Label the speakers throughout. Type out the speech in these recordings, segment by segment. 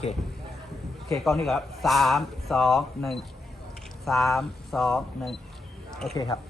Speaker 1: เคโอเคกล้องนี้ครับสามสองหนึ่งสามสองหนึ่งโอเคครับ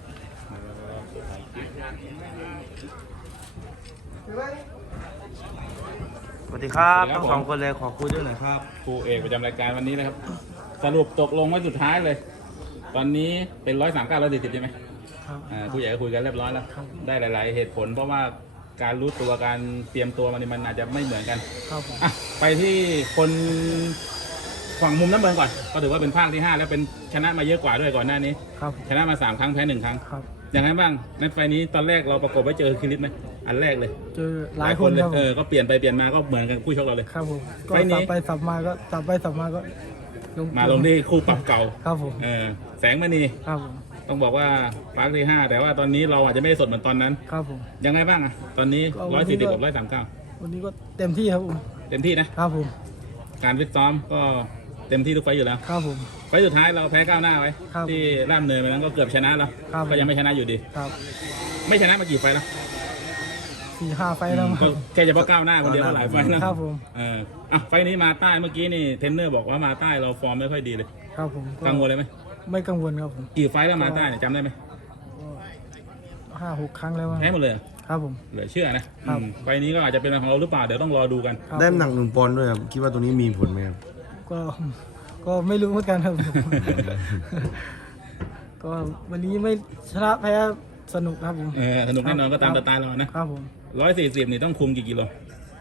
Speaker 2: สวัสดีครับทั้งสองคนเลยขอคุยด้วยหน่อยครับ
Speaker 3: ครูเอกประจำรายการวันนี้นะครับ สรุปตกลงไว้สุดท้ายเลย ตอนนี้เป็น139 140ใช่ไหม
Speaker 2: ครับ
Speaker 3: ผู้ใหญ่ก็คุยกันเรียบร้อยแล้ว ได้หลาย ๆ เหตุผล เพราะว่าการรู้ตัวการเตรียมตัวมันอาจจะไม่เหมือนกัน
Speaker 2: ครับผม
Speaker 3: อ่ะไปที่คนฝั่งมุมน้ำเงินก่อน ก็ถือว่าเป็นภาคที่ 5 แล้วเป็นชนะมาเยอะกว่าด้วยก่อนหน้านี้
Speaker 2: ครับ
Speaker 3: ชนะมา3 ครั้งแพ้1 ครั้ง
Speaker 2: ครับ
Speaker 3: อย่างไรบ้างในไฟล์นี้ตอนแรกเราประกบไว้เจอคิริสไหมอันแรกเลย
Speaker 2: เจอหลายคน
Speaker 3: เลย
Speaker 2: ครับผม
Speaker 3: ก็เปลี่ยนไปเปลี่ยนมาก็เหมือนกันคู่ชกเราเลย
Speaker 2: ครับผมก็
Speaker 3: ไฟล์นี้
Speaker 2: สับไปสับมาก็สับไปสับมาก็
Speaker 3: มาลงที่คู่ปรับเก่า
Speaker 2: ครับผม
Speaker 3: แสงมณี
Speaker 2: ครับผม
Speaker 3: ต้องบอกว่าภาคที่ 5 แต่ว่าตอนนี้เราอาจจะไม่ได้สดเหมือนตอนนั้น
Speaker 2: ครับผม
Speaker 3: ยังไงบ้างอะตอนนี้
Speaker 2: ก็วันนี้ก็
Speaker 3: 140กับ139
Speaker 2: วันนี้ก็เต็มที่ครับผม
Speaker 3: เต็มที่นะครับ
Speaker 2: ผม
Speaker 3: การฟิตซ้อมก็เต็มที่ทุกไฟล์อยู่แล้ว
Speaker 2: ครับผม
Speaker 3: ไฟล์สุดท้ายเราแพ้ก้าวหน้าไว้
Speaker 2: ครับ
Speaker 3: ที่ล่ามเนินไปนั้นก็เกือบชนะแล้ว
Speaker 2: ครับ
Speaker 3: ก็ยังไม่ชนะอยู่ดี
Speaker 2: ครับ
Speaker 3: ไม่ชนะมากี่ไฟล์แล้ว
Speaker 2: 4-5 ไฟล์แล้ว
Speaker 3: ก็แค่เฉพาะก้าวหน้าคนเดียวก็หลายไฟล์แล้ว
Speaker 2: ครับผม
Speaker 3: ไฟล์นี้มาใต้เมื่อกี้นี่เทรนเนอร์บอกว่ามาใต้เราฟอร์มไม่ค่อยดีเลย
Speaker 2: ครับผม
Speaker 3: กังวลเลยไหม
Speaker 2: ไม่กังวลครับผม
Speaker 3: กี่ไฟล์แล้วมาใต้เนี่ยจำได้ไหม
Speaker 2: 5-6 ครั้งแล้วครับ
Speaker 3: แพ้หมดเลยเหรอ
Speaker 2: ครับผม
Speaker 3: เหลือเชื่อนะครับ ไฟล์นี้ก็อาจจะเป็นของเราหรือเปล่าเดี๋ยวต้องรอดูกัน
Speaker 2: ครับ
Speaker 4: ได้น้ำหนัก1 ปอนด์ด้วยครับคิดว่าตัวนี้มีผลไหมครับ
Speaker 2: ก็ไม่รู้เหมือนกันครับ ก็วันนี้ไม่ชนะแพ้สนุกครับผม
Speaker 3: สนุกแน่นอนก็ตามสไตล์เรานะครับ
Speaker 2: ผม
Speaker 3: 140นี่ต้องคุมกี่กิโล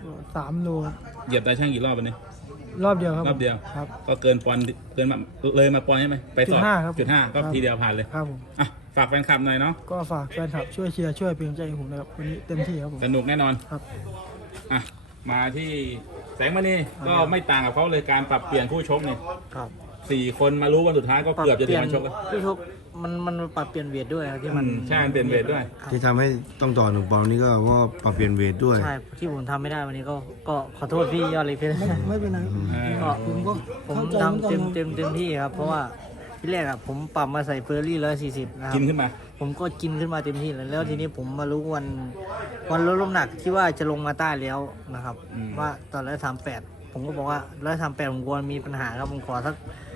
Speaker 2: 3 โล
Speaker 3: เหยียบตาช่างกี่รอบวันนี้
Speaker 2: รอบเดียวครับ
Speaker 3: รอบเดียว
Speaker 2: ครับ
Speaker 3: ก็เกินปอนด์เกินมาเลยมาปอนด์ใช่ไหมไปสอบ
Speaker 2: จุดห้าครับ
Speaker 3: 1.5ก็
Speaker 2: ครับ
Speaker 3: ทีเดียวผ่านเลย
Speaker 2: ครับผม
Speaker 3: อ่ะฝากแฟนคลับหน่อยเนาะ
Speaker 2: ก็ฝากแฟนคลับช่วยเชียร์ช่วยเป็นกำลังใจให้ผมนะครับวันนี้เต็มที่ครับผม
Speaker 3: สนุกแน่นอน
Speaker 2: ครับ
Speaker 3: อ่ะมาที่แสงมณีก็ไม่ต่างกับเขาเลยการปรับเปลี่ยนคู่ชกเนี่ย
Speaker 5: ครับ
Speaker 3: 4 คนมารู้วันสุดท้ายก็เกือบจะถึงวันชกแล้ว
Speaker 5: ผู้ชกมันปรับเปลี่ยนเวทด้วยครับที่มัน
Speaker 3: ใช่มันเปลี่ยนเวทด้วย
Speaker 4: ที่ทำให้ต้องต่อ1 ปอนด์นี่ก็เพราะปรับเปลี่ยนเวทด้วย
Speaker 5: ใช่ที่ผมทำไม่ได้วันนี้ก็ขอโทษพี่ยอดเลยพี่
Speaker 2: ไม่เป็นไร
Speaker 5: ก็
Speaker 2: ผมก็
Speaker 5: ผม
Speaker 2: เข้าใจ
Speaker 5: ทำ
Speaker 2: เหมือนกัน
Speaker 5: เต็มที่ครับ เพราะว่าที่แรกอะผมปรับมาใส่เฟอร์รี่140นะครับ
Speaker 3: กินขึ้นมา
Speaker 5: ผมก็กินขึ้นมาเต็มที่เลยแล้วทีนี้ผมมารู้วันลดน้ำหนักที่ว่าจะลงมาใต้แล้วนะครับ ว่าตอน138ผมก็บอกว่า138ผมกลัวมีปัญหาครับผมขอสัก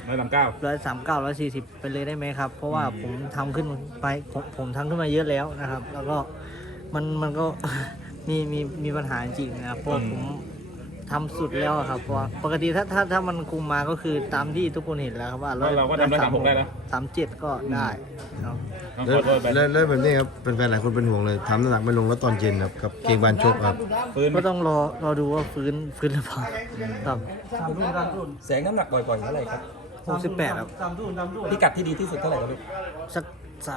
Speaker 3: 139
Speaker 5: 139 140ไปเลยได้ไหมครับ เพราะว่าผมทำขึ้นไปผมทำขึ้นมาเยอะแล้วนะครับ แล้วก็มันก็ มีปัญหาจริงนะครับเพราะผมทำสุดแล้วอะครับเพราะว่าปกติถ้ามันคุมมาก็คือตามที่ทุกคนเห็นแล้วครับว่า
Speaker 3: แล้วเราก็ทำ136ได้แล้ว
Speaker 5: 37ก็ได้ครับ
Speaker 3: ต้อง
Speaker 4: แล้
Speaker 3: ข
Speaker 4: ว
Speaker 3: อโทษไป
Speaker 4: แล้วแบบนี้ครับเป็นแฟนหลายคนเป็นห่วงเลยทำน้ำหนักไม่ลงแล้วตอนเย็นครับกับเกมบานชกครับ
Speaker 3: ฟื้นไหม
Speaker 5: ก็ต้องรอดูว่าฟื้นหรือเปล่าครับ
Speaker 1: แสงน้ำหนักบ่อยๆเท่าไหร่ครับ
Speaker 5: 68ครับ
Speaker 1: พิกัดที่ดีที่สุดเท่าไหร่ครับลูก
Speaker 5: สัก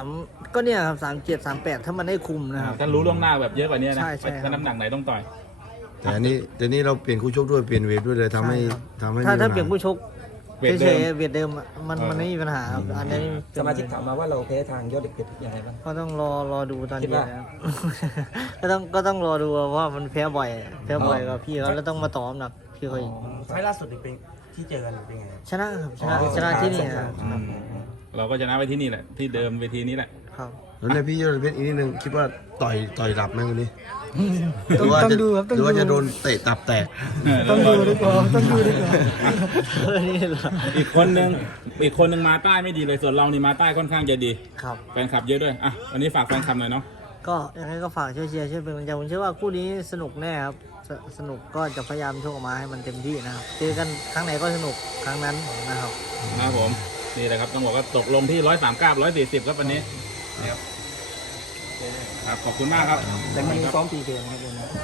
Speaker 5: 3ก็เนี่ยครับ37 38ถ้ามันได้คุมนะครับ
Speaker 3: ถ้ารู้ล่วงหน้าแบบเยอะกว่านี้นะ
Speaker 5: ใช่ครับ
Speaker 3: ถ้าน้ำหนักไหนต้องต่อย
Speaker 4: แต่อันนี้เราเปลี่ยนคู่ชกด้วยเปลี่ยนเวทด้วยเลยทำให้
Speaker 5: ใช่ครับ
Speaker 4: มี
Speaker 5: ถ้า
Speaker 4: ปัญห
Speaker 5: เปลี่ยนผู้ชก
Speaker 3: เวทเดิม
Speaker 5: เฉยๆเวทเดิมอะมันไม่มีปัญหาครับอันนี้
Speaker 1: สมาชิกถามมาว่าเราแพ้ทางยอดเด็กเพชรยังไงบ้าง
Speaker 5: ก็ต้องรอดูตอน
Speaker 1: คิด
Speaker 5: เย็น
Speaker 1: ว่า
Speaker 5: นะครับ ก็ต้องรอดูว่ามันแพ้บ่อยกับพี่เขาแล้วต้องมาต่อน้ำหนักพี่เขาอีก
Speaker 1: ไฟล่าสุดเป็นที่เจอกันเป็นไง
Speaker 5: ชนะครับชนะที่นี่นะครับ
Speaker 3: เราก็ชนะไว้ที่นี่แหละ ที่เดิมเวทีนี้แหละ
Speaker 5: ครับ
Speaker 4: แล้วในพี่ยอดเพชรอีกนิดนึงคิดว่าต่อยดับไหมวันนี้
Speaker 2: ต้องดูครับต้อง
Speaker 4: หรือว่า
Speaker 2: ดู
Speaker 4: จะโดนเตะตับแตก
Speaker 2: ต้องดูดีกว่าต้องดูดีกว่า
Speaker 5: นี่เหรอ
Speaker 3: อีกคนนึงมาใต้ไม่ดีเลยส่วนเรานี่มาใต้ค่อนข้างจะดี
Speaker 5: ครับ
Speaker 3: แฟนคลับเยอะด้วยอ่ะวันนี้ฝากแฟนคลับหน่อยเนาะ
Speaker 5: ก็ยังไงก็ฝากช่วยเชียร์ช่วยเป็นกำลังใจผมเชื่อว่าคู่นี้สนุกแน่ครับสนุกก็จะพยายามโชว์ออกมาให้มันเต็มที่นะครับเจอกันครั้งไหนก็สนุกครั้งนั้นนะครับ
Speaker 3: นะครับผมนี่แหละครับต้องบอกว่าตกลงที่139 140ครับวันนี้ครับขอบคุณมากครับ
Speaker 1: แต่มันซ้อมปีเกมครับ